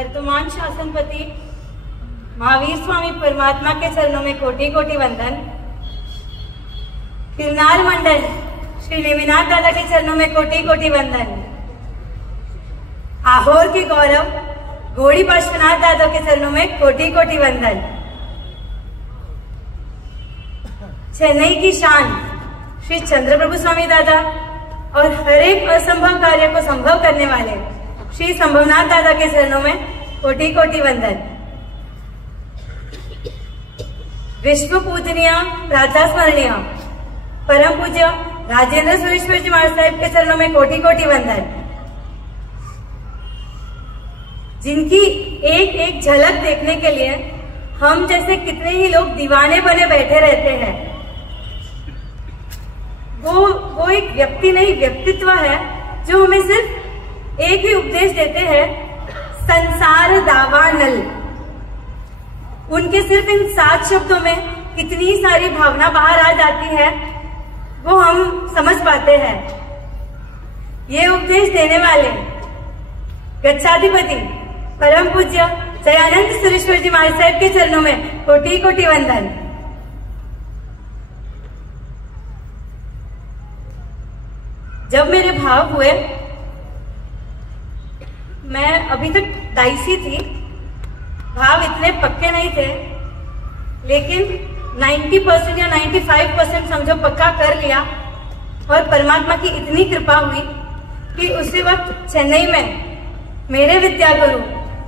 वर्तमान शासनपति महावीर स्वामी परमात्मा के चरणों में कोटि कोटि वंदन। किरनार मंडल श्री नेमिनाथ दादा के चरणों में कोटि कोटि वंदन। आहोर के गौरव घोड़ी पार्श्वनाथ दादा के चरणों में कोटि कोटि वंदन। चेन्नई की शान श्री चंद्रप्रभु स्वामी दादा और हर एक असंभव कार्य को संभव करने वाले श्री संभवनाथ दादा के चरणों में कोटि कोटि वंदन। विश्व पूजनीय प्रातः स्मरणीय परम पूज्य राजेंद्र सुरेश्वर जी महाराज साहब के चरणों में कोटि कोटि वंदन, जिनकी एक एक झलक देखने के लिए हम जैसे कितने ही लोग दीवाने बने बैठे रहते हैं। वो एक व्यक्ति नहीं, व्यक्तित्व है जो हमें सिर्फ एक ही उपदेश देते हैं, संसार दावानल। उनके सिर्फ इन 7 शब्दों में कितनी सारी भावना बाहर आ जाती है वो हम समझ पाते हैं। ये उपदेश देने वाले गच्छाधिपति परम पूज्य जयानंद सुरेश्वर जी महाराज साहब के चरणों में कोटि कोटि वंदन। जब मेरे भाव हुए, मैं अभी तक दाइसी थी, भाव इतने पक्के नहीं थे, लेकिन 90% या 95% समझो पक्का कर लिया। और परमात्मा की इतनी कृपा हुई कि उसी वक्त चेन्नई में मेरे विद्या गुरु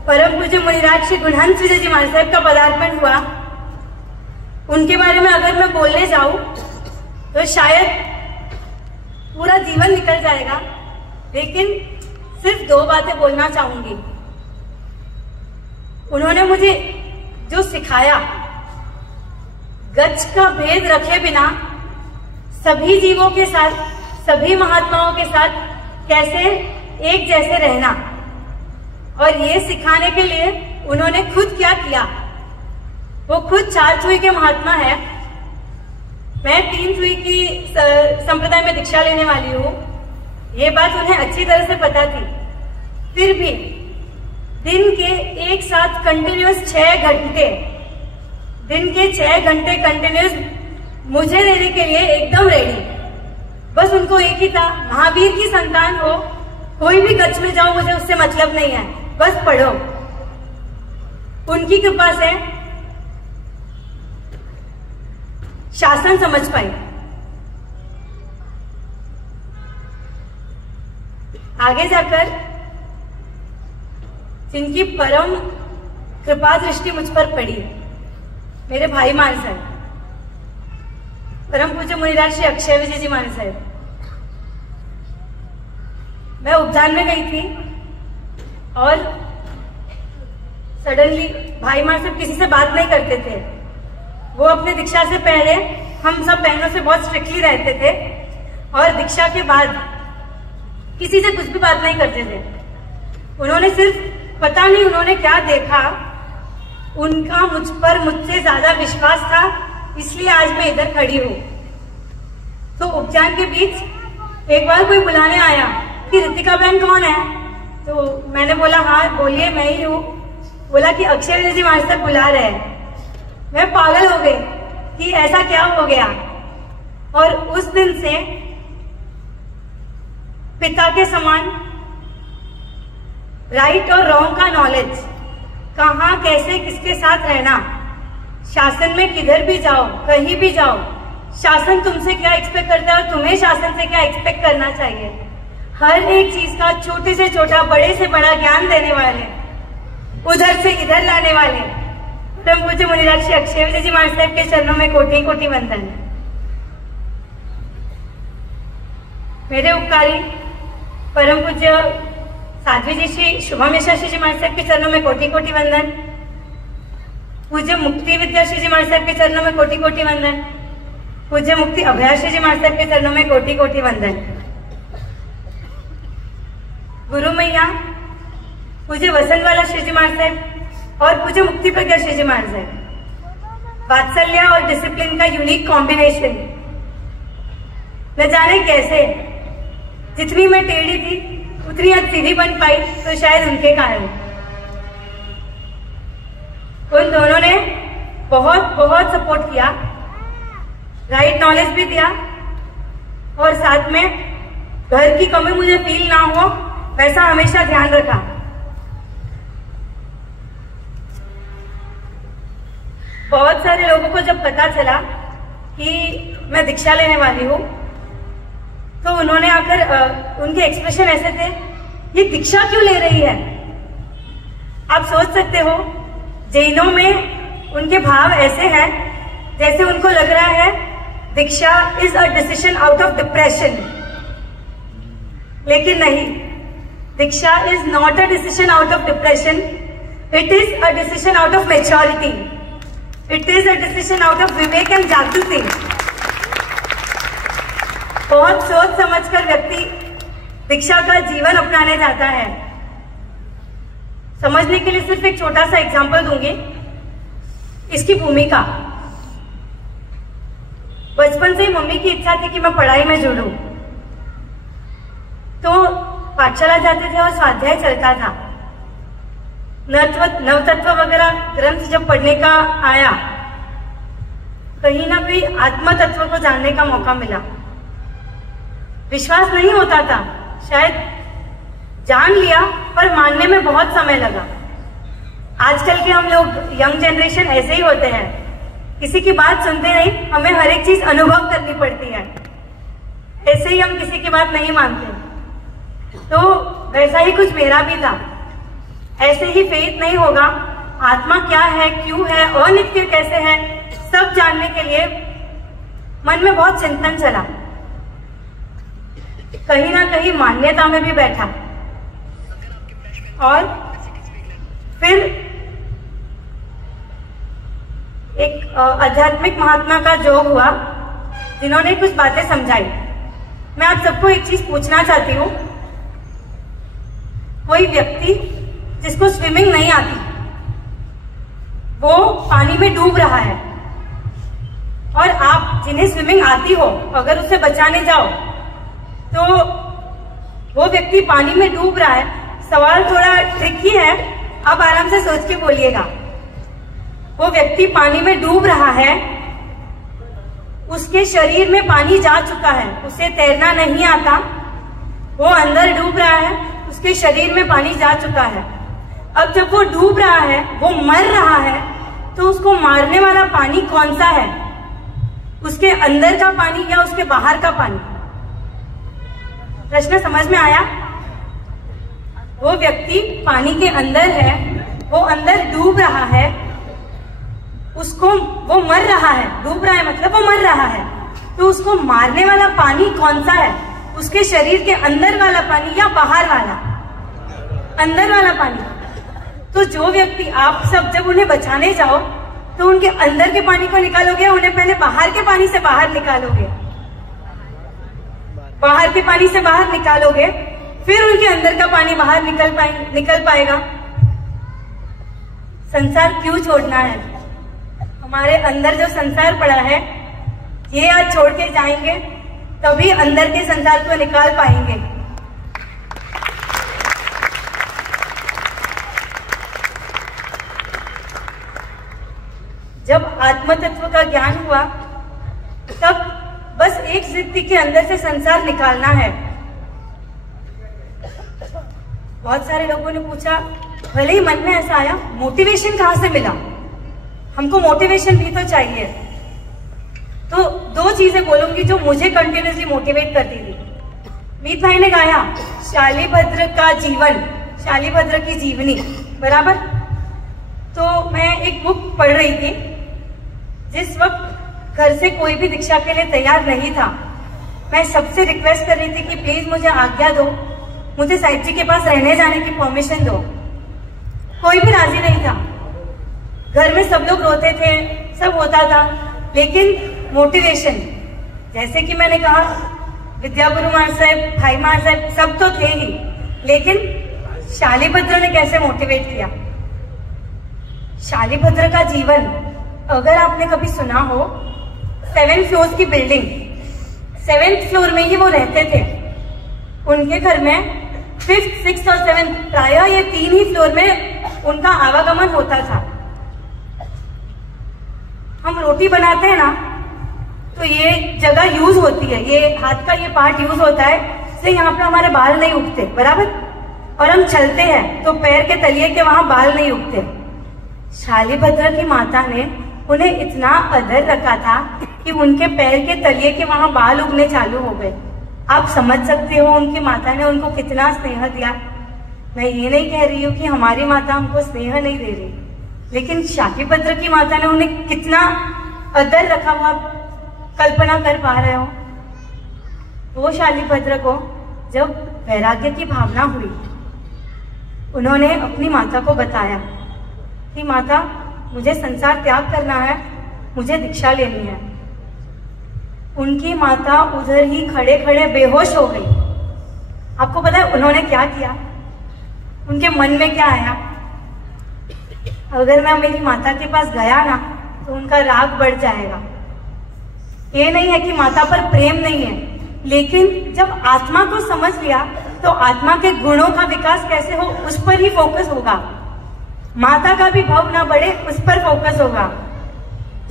परम पूज्य मुनिराज श्री गुणहंस विजय जी महाराज साहब का पदार्पण हुआ। उनके बारे में अगर मैं बोलने जाऊं तो शायद पूरा जीवन निकल जाएगा, लेकिन सिर्फ 2 बातें बोलना चाहूंगी। उन्होंने मुझे जो सिखाया, गच्छ का भेद रखे बिना सभी जीवों के साथ, सभी महात्माओं के साथ कैसे एक जैसे रहना, और ये सिखाने के लिए उन्होंने खुद क्या किया। वो खुद 4 सुई के महात्मा है, मैं 3 सुई की संप्रदाय में दीक्षा लेने वाली हूँ। ये बात उन्हें अच्छी तरह से पता थी, फिर भी दिन के एक साथ कंटिन्यूस 6 घंटे, दिन के 6 घंटे कंटिन्यूस मुझे देने के लिए एकदम रेडी। बस उनको एक ही था, महावीर की संतान हो, कोई भी गच्छ में जाओ, मुझे उससे मतलब नहीं है, बस पढ़ो। उनकी कृपा से शासन समझ पाई। आगे जाकर जिनकी परम कृपा दृष्टि मुझ पर पड़ी, मेरे भाई महाराज साहब, परम पूज्य मुनिराज श्री अक्षय विजय जी महाराज साहब। मैं उपदान में गई थी और सडनली भाई महाराज साहब किसी से बात नहीं करते थे। वो अपने दीक्षा से पहले हम सब बहनों से बहुत स्ट्रिक्टली रहते थे, और दीक्षा के बाद किसी से कुछ भी बात नहीं करते थे। उन्होंने सिर्फ, पता नहीं उन्होंने क्या देखा, उनका मुझ पर मुझसे ज्यादा विश्वास था, इसलिए आज मैं इधर खड़ी हूँ। तो उपचार के बीच एक बार कोई बुलाने आया कि रितिका बहन कौन है, तो मैंने बोला हाँ बोलिए मैं ही हूँ। बोला कि अक्षय विजय जी महाराज साहब बुला रहे हैं। मैं पागल हो गई कि ऐसा क्या हो गया। और उस दिन से पिता के समान राइट और रॉन्ग का नॉलेज, कहाँ कैसे किसके साथ रहना, शासन में किधर भी जाओ, कहीं भी जाओ, शासन तुमसे क्या एक्सपेक्ट करता है और तुम्हें शासन से क्या एक्सपेक्ट करना चाहिए, हर एक चीज का छोटे से छोटा, बड़े से बड़ा ज्ञान देने वाले, उधर से इधर लाने वाले परम पूज्य मुनिराज श्री अक्षय विजय जी महाराज साहब के चरणों में कोटि कोटि वंदन। मेरे उपकारी परम पूज्य साध्वी जी श्री शुभमेश्वर जी महाराज साहब के चरणों में कोटि कोटि वंदन। पूज्य मुक्ति विद्याश्री जी महाराज साहब के चरणों में कोटि कोटि वंदन। पूज्य मुक्ति अभयाश्री जी महाराज साहब के चरणों में कोटि कोटि वंदन। गुरु मैया पूज्य वसंतवाला श्री जी महाराज साहब और पूज्य मुक्ति प्रज्ञा श्री जी महाराज साहब, वात्सल्य और डिसिप्लिन का यूनिक कॉम्बिनेशन। न जाने कैसे, जितनी मैं टेढ़ी थी उतनी आज सीधी बन पाई, तो शायद उनके कारण। उन दोनों ने बहुत बहुत सपोर्ट किया, राइट नॉलेज भी दिया और साथ में घर की कमी मुझे फील ना हो वैसा हमेशा ध्यान रखा। बहुत सारे लोगों को जब पता चला कि मैं दीक्षा लेने वाली हूँ तो उन्होंने आकर उनके एक्सप्रेशन ऐसे थे, ये दीक्षा क्यों ले रही है। आप सोच सकते हो जैनों में उनके भाव ऐसे हैं जैसे उनको लग रहा है Diksha is a decision out of depression, लेकिन नहीं, Diksha is not a decision out of depression, it is a decision out of maturity, it is a decision out of vivek and jagriti. बहुत सोच समझकर व्यक्ति दीक्षा का जीवन अपनाने जाता है। समझने के लिए सिर्फ एक छोटा सा एग्जाम्पल दूंगी इसकी भूमिका। बचपन से ही मम्मी की इच्छा थी कि मैं पढ़ाई में जुड़ूं, तो पाठशाला जाते थे और स्वाध्याय चलता था। नवतत्व वगैरह ग्रंथ जब पढ़ने का आया, कहीं ना कहीं आत्म तत्व को जानने का मौका मिला। विश्वास नहीं होता था, शायद जान लिया पर मानने में बहुत समय लगा। आजकल के हम लोग यंग जनरेशन ऐसे ही होते हैं, किसी की बात सुनते नहीं, हमें हर एक चीज अनुभव करनी पड़ती है। ऐसे ही हम किसी की बात नहीं मानते। तो वैसा ही कुछ मेरा भी था। ऐसे ही फेथ नहीं होगा, आत्मा क्या है, क्यों है, अनित्य कैसे है, सब जानने के लिए मन में बहुत चिंतन चला, कहीं ना कहीं मान्यता में भी बैठा। और फिर एक आध्यात्मिक महात्मा का जोग हुआ जिन्होंने कुछ बातें समझाई। मैं आप सबको एक चीज पूछना चाहती हूँ, कोई व्यक्ति जिसको स्विमिंग नहीं आती, वो पानी में डूब रहा है, और आप जिन्हें स्विमिंग आती हो अगर उसे बचाने जाओ तो वो व्यक्ति पानी में डूब रहा है। सवाल थोड़ा ट्रिकी है, आप आराम से सोच के बोलिएगा। वो व्यक्ति पानी में डूब रहा है, उसके शरीर में पानी जा चुका है, उसे तैरना नहीं आता, वो अंदर डूब रहा है, उसके शरीर में पानी जा चुका है। अब जब वो डूब रहा है, वो मर रहा है, तो उसको मारने वाला पानी कौन सा है, उसके अंदर का पानी या उसके बाहर का पानी? प्रश्न समझ में आया? वो व्यक्ति पानी के अंदर है, वो अंदर डूब रहा है, उसको वो मर रहा है, डूब रहा है मतलब वो मर रहा है, तो उसको मारने वाला पानी कौन सा है, उसके शरीर के अंदर वाला पानी या बाहर वाला? अंदर वाला पानी। तो जो व्यक्ति आप सब जब उन्हें बचाने जाओ तो उनके अंदर के पानी को निकालोगे, उन्हें पहले बाहर के पानी से बाहर निकालोगे, बाहर के पानी से बाहर निकालोगे, फिर उनके अंदर का पानी बाहर निकल पाएगा। संसार क्यों छोड़ना है? हमारे अंदर जो संसार पड़ा है, ये आज छोड़ के जाएंगे तभी अंदर के संसार को निकाल पाएंगे। जब आत्म तत्व का ज्ञान हुआ तब बस एक जिद के अंदर से संसार निकालना है। बहुत सारे लोगों ने पूछा, भले ही मन में ऐसा आया, मोटिवेशन कहाँ से मिला? हमको मोटिवेशन भी तो चाहिए। तो दो चीजें बोलूंगी जो मुझे कंटिन्यूसली मोटिवेट करती थी। मीत भाई ने गाया शालीभद्र का जीवन, शालीभद्र की जीवनी, बराबर। तो मैं एक बुक पढ़ रही थी, जिस वक्त घर से कोई भी दीक्षा के लिए तैयार नहीं था, मैं सबसे रिक्वेस्ट कर रही थी कि प्लीज मुझे आज्ञा दो, मुझे साहिब जी के पास रहने जाने की परमिशन दो। कोई भी राजी नहीं था, घर में सब लोग रोते थे, सब होता था, लेकिन मोटिवेशन, जैसे कि मैंने कहा, विद्या गुरु महाराज साहब, भाई महाराज साहब सब तो थे ही, लेकिन शालीभद्र ने कैसे मोटिवेट किया? शालीभद्र का जीवन, अगर आपने कभी सुना हो, 7 फ्लोर्स की बिल्डिंग, 7th फ्लोर में ही वो रहते थे। उनके घर में 5th, 6th और 7th, प्रायः ये 3 ही फ्लोर में उनका आवागमन होता था। हम रोटी बनाते हैं ना, तो ये जगह यूज होती है, ये हाथ का ये पार्ट यूज होता है, इसलिए यहाँ पे हमारे बाल नहीं उगते, बराबर। और हम चलते हैं तो पैर के तलिए के वहां बाल नहीं उगते। शालिभद्र की माता ने उन्हें इतना आदर रखा था कि उनके पैर के तलिए के वहां बाल उगने चालू हो गए। आप समझ सकते हो उनकी माता ने उनको कितना स्नेह दिया। मैं ये नहीं कह रही हूँ कि हमारी माता हमको स्नेह नहीं दे रही, लेकिन शालिभद्र की माता ने उन्हें कितना आदर रखा हुआ कल्पना कर पा रहे हो। वो शालिभद्र को जब वैराग्य की भावना हुई, उन्होंने अपनी माता को बताया कि माता, मुझे संसार त्याग करना है, मुझे दीक्षा लेनी है। उनकी माता उधर ही खड़े खड़े बेहोश हो गई। आपको पता है उन्होंने क्या किया? उनके मन में क्या आया? अगर मैं मेरी माता के पास गया ना तो उनका राग बढ़ जाएगा। ये नहीं है कि माता पर प्रेम नहीं है, लेकिन जब आत्मा को समझ लिया तो आत्मा के गुणों का विकास कैसे हो उस पर ही फोकस होगा। माता का भी भाव ना बढ़े उस पर फोकस होगा।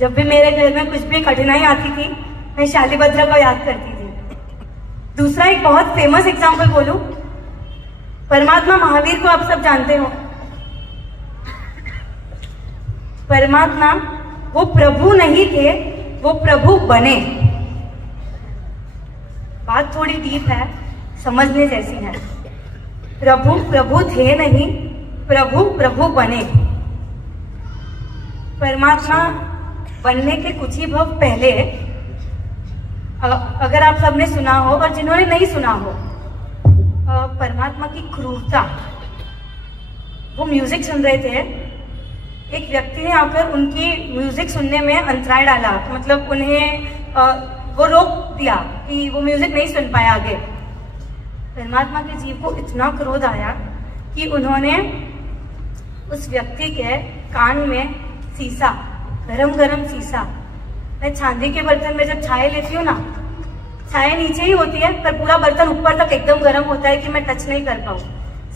जब भी मेरे घर में कुछ भी कठिनाई आती थी, मैं शालिभद्र को याद करती थी। दूसरा एक बहुत फेमस एग्जाम्पल बोलूं, परमात्मा महावीर को आप सब जानते हो। परमात्मा वो प्रभु नहीं थे, वो प्रभु बने। बात थोड़ी डीप है, समझने जैसी है। प्रभु प्रभु थे नहीं, प्रभु प्रभु बने। परमात्मा बनने के कुछ ही भाव पहले, अगर आप सबने सुना हो और जिन्होंने नहीं सुना हो, परमात्मा की क्रूरता। वो म्यूजिक सुन रहे थे, एक व्यक्ति ने आकर उनकी म्यूजिक सुनने में अंतराय डाला, मतलब उन्हें वो रोक दिया कि वो म्यूजिक नहीं सुन पाए आगे। परमात्मा के जीव को इतना क्रोध आया कि उन्होंने उस व्यक्ति के कान में शीशा, गरम गरम शीशा, मैं चांदी के बर्तन में जब चाय लेती हूँ ना, चाय नीचे ही होती है पर पूरा बर्तन ऊपर तक एकदम गर्म होता है कि मैं टच नहीं कर पाऊँ।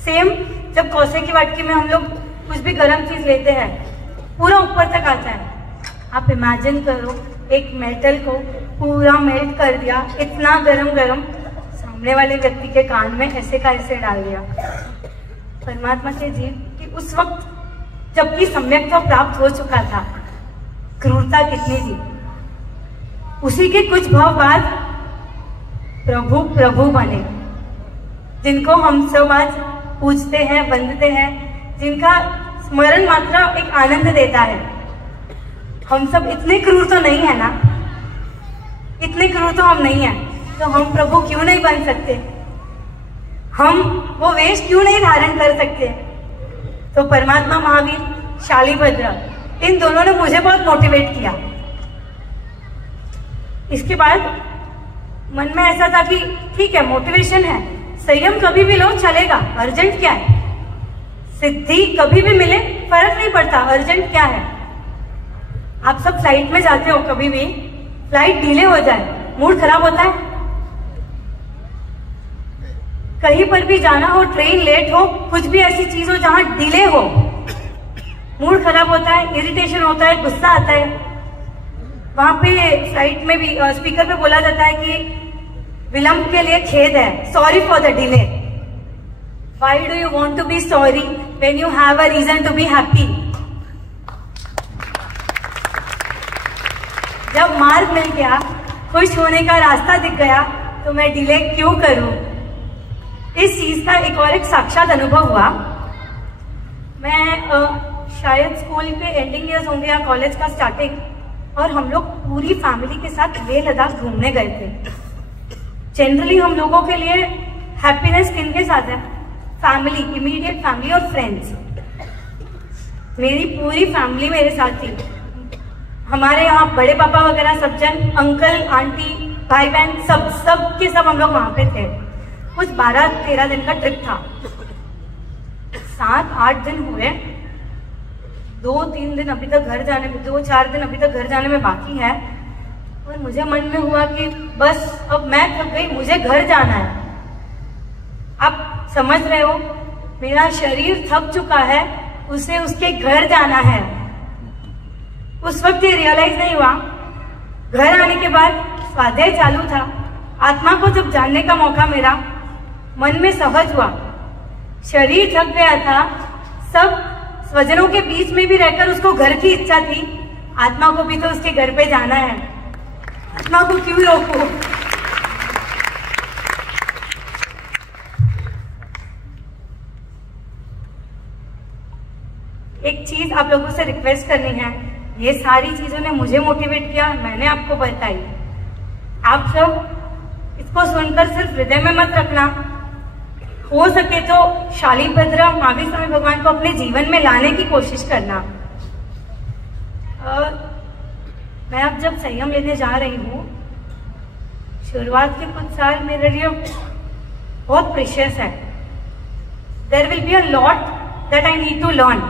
सेम जब कौसे की वाटकी में हम लोग कुछ भी गर्म चीज लेते हैं, पूरा ऊपर तक आता है। आप इमेजिन करो, एक मेटल को पूरा मेल्ट कर दिया, इतना गरम गरम, सामने वाले व्यक्ति के कान में ऐसे का ऐसे डाल दिया। परमात्मा के जीव कि उस वक्त जबकि सम्यकता प्राप्त हो चुका था, क्रूरता कितनी थी। उसी के कुछ भाव बाद प्रभु प्रभु बने, जिनको हम सब आज पूजते हैं, वंदते हैं, जिनका स्मरण मात्र एक आनंद देता है। हम सब इतने क्रूर तो नहीं है ना, इतने क्रूर तो हम नहीं है, तो हम प्रभु क्यों नहीं बन सकते? हम वो वेश क्यों नहीं धारण कर सकते? तो परमात्मा महावीर, शालिभद्र, इन दोनों ने मुझे बहुत मोटिवेट किया। इसके बाद मन में ऐसा था कि ठीक है, मोटिवेशन है, संयम कभी भी लो, चलेगा, अर्जेंट क्या है? सिद्धि कभी भी मिले, फर्क नहीं पड़ता, अर्जेंट क्या है? आप सब फ्लाइट में जाते हो, कभी भी फ्लाइट डिले हो जाए मूड खराब होता है। कहीं पर भी जाना हो, ट्रेन लेट हो, कुछ भी ऐसी चीज हो जहां डिले हो, मूड खराब होता है, इरिटेशन होता है, गुस्सा आता है। वहां पे फ्लाइट में भी स्पीकर पे बोला जाता है कि विलंब के लिए खेद है, sorry for the delay. Why do you want to be sorry when you have a reason to be happy? जब मार्ग मिल गया, खुश होने का रास्ता दिख गया, तो मैं डिले क्यों करूं? इस चीज का एक और एक साक्षात अनुभव हुआ। मैं शायद स्कूल के एंडिंग ईयर्स होंगे या कॉलेज का स्टार्टिंग, और हम लोग पूरी फैमिली के साथ लेह लद्दाख घूमने गए थे। जनरली हम लोगों के लिए हैप्पीनेस किनके साथ है? फैमिली, इमीडिएट फैमिली और फ्रेंड्स। मेरी पूरी फैमिली मेरे साथ थी। हमारे यहाँ बड़े पापा वगैरह सब जन, अंकल आंटी भाई बहन सब के सब हम लोग वहां पे थे। कुछ 12-13 दिन का ट्रिप था। 7-8 दिन हुए, 2-3 दिन अभी तक घर जाने में, 2-4 दिन अभी तक घर जाने में बाकी है। और मुझे मन में हुआ कि बस अब मैं थक गई, मुझे घर जाना है। आप समझ रहे हो, मेरा शरीर थक चुका है, उसे उसके घर जाना है। उस वक्त ये रियलाइज नहीं हुआ। घर आने के बाद स्वाध्याय चालू था, आत्मा को जब जानने का मौका मिला, मन में सहज हुआ, शरीर थक गया था, सब स्वजनों के बीच में भी रहकर उसको घर की इच्छा थी, आत्मा को भी तो उसके घर पे जाना है, आत्मा को क्यों रोको। एक चीज आप लोगों से रिक्वेस्ट करनी है, ये सारी चीजों ने मुझे मोटिवेट किया, मैंने आपको बताई। आप सब इसको सुनकर सिर्फ हृदय में मत रखना, हो सके तो शालिभद्र महावीर स्वामी भगवान को अपने जीवन में लाने की कोशिश करना। मैं अब जब संयम लेने जा रही हूँ, शुरुआत के कुछ साल मेरे लिए बहुत प्रेशियस है। There will be a lot that I need to learn.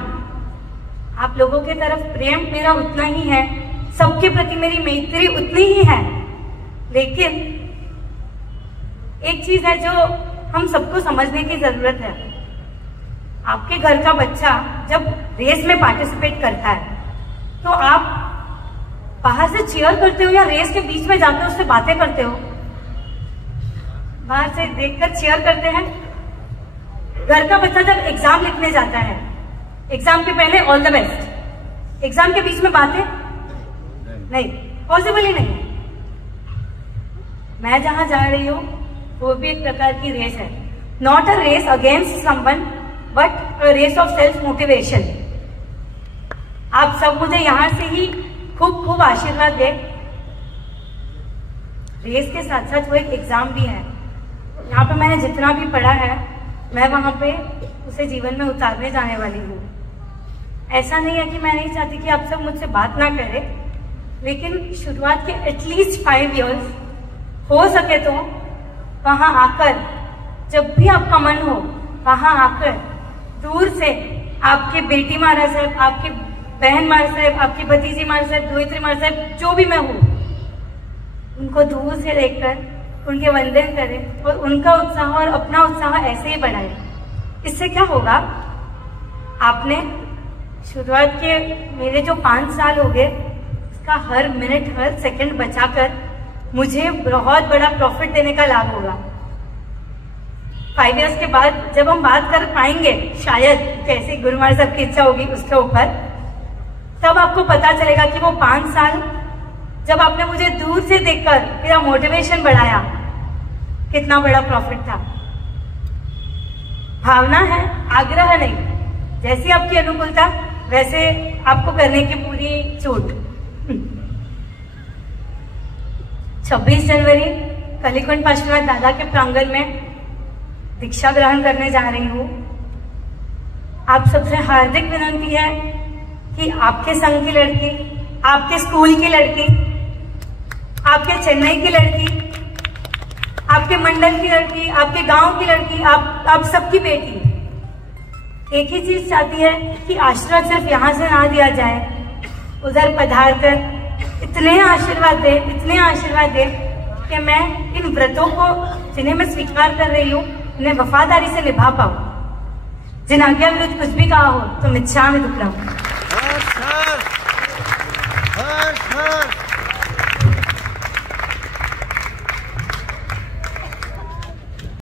आप लोगों के तरफ प्रेम मेरा उतना ही है, सबके प्रति मेरी मैत्री उतनी ही है, लेकिन एक चीज है जो हम सबको समझने की जरूरत है। आपके घर का बच्चा जब रेस में पार्टिसिपेट करता है तो आप बाहर से चीयर करते हो या रेस के बीच में जाकर उससे बातें करते हो? बाहर से देखकर चीयर करते हैं। घर का बच्चा जब एग्जाम लिखने जाता है, एग्जाम के पहले ऑल द बेस्ट, एग्जाम के बीच में बातें नहीं, पॉसिबल ही नहीं। मैं जहां जा रही हूँ वो भी एक प्रकार की रेस है, not a race against someone but a race of self motivation. आप सब मुझे यहाँ से ही खूब खूब आशीर्वाद दें। रेस के साथ साथ वो एक एग्जाम भी है। यहाँ पे मैंने जितना भी पढ़ा है मैं वहां पे उसे जीवन में उतारने जाने वाली हूँ। ऐसा नहीं है कि मैं नहीं चाहती कि आप सब मुझसे बात ना करें, लेकिन शुरुआत के एटलीस्ट 5 इयर्स हो सके तो वहां आकर, जब भी आपका मन हो वहां आकर दूर से आपके बेटी महाराज साहब, आपके बहन महाराज साहब, आपकी भतीजी महाराज साहब, धोत्री महाराज साहब, जो भी मैं हूँ, उनको दूर से देखकर उनके वंदन करें और उनका उत्साह और अपना उत्साह ऐसे ही बढ़ाएं। इससे क्या होगा, आपने शुरुआत के मेरे जो 5 साल हो गए उसका हर मिनट हर सेकंड बचाकर मुझे बहुत बड़ा प्रॉफिट देने का लाभ होगा। 5 इयर्स के बाद जब हम बात कर पाएंगे, शायद कैसे गुरु महाराज साहब की इच्छा होगी उसके ऊपर, तब आपको पता चलेगा कि वो 5 साल जब आपने मुझे दूर से देखकर मेरा मोटिवेशन बढ़ाया, कितना बड़ा प्रॉफिट था। भावना है, आग्रह नहीं। जैसी आपकी अनुकूलता वैसे आपको करने की पूरी छूट। 26 जनवरी कलिकुंड पार्श्वनाथ दादा के प्रांगण में दीक्षा ग्रहण करने जा रही हूँ। आप सबसे हार्दिक विनंती है कि आपके संघ की लड़की, आपके स्कूल की लड़की, आपके चेन्नई की लड़की, आपके मंडल की लड़की, आपके गांव की लड़की, आप सबकी बेटी एक ही चीज चाहती है कि आशीर्वाद सिर्फ यहाँ से ना दिया जाए, उधर पधार कर इतने आशीर्वाद दे, इतने आशीर्वाद दे कि मैं इन व्रतों को जिन्हें मैं स्वीकार कर रही हूँ उन्हें वफादारी से निभा पाऊं। जिन आज्ञा विरुद्ध कुछ भी कहा हो तो मिच्छामि दुक्कडम।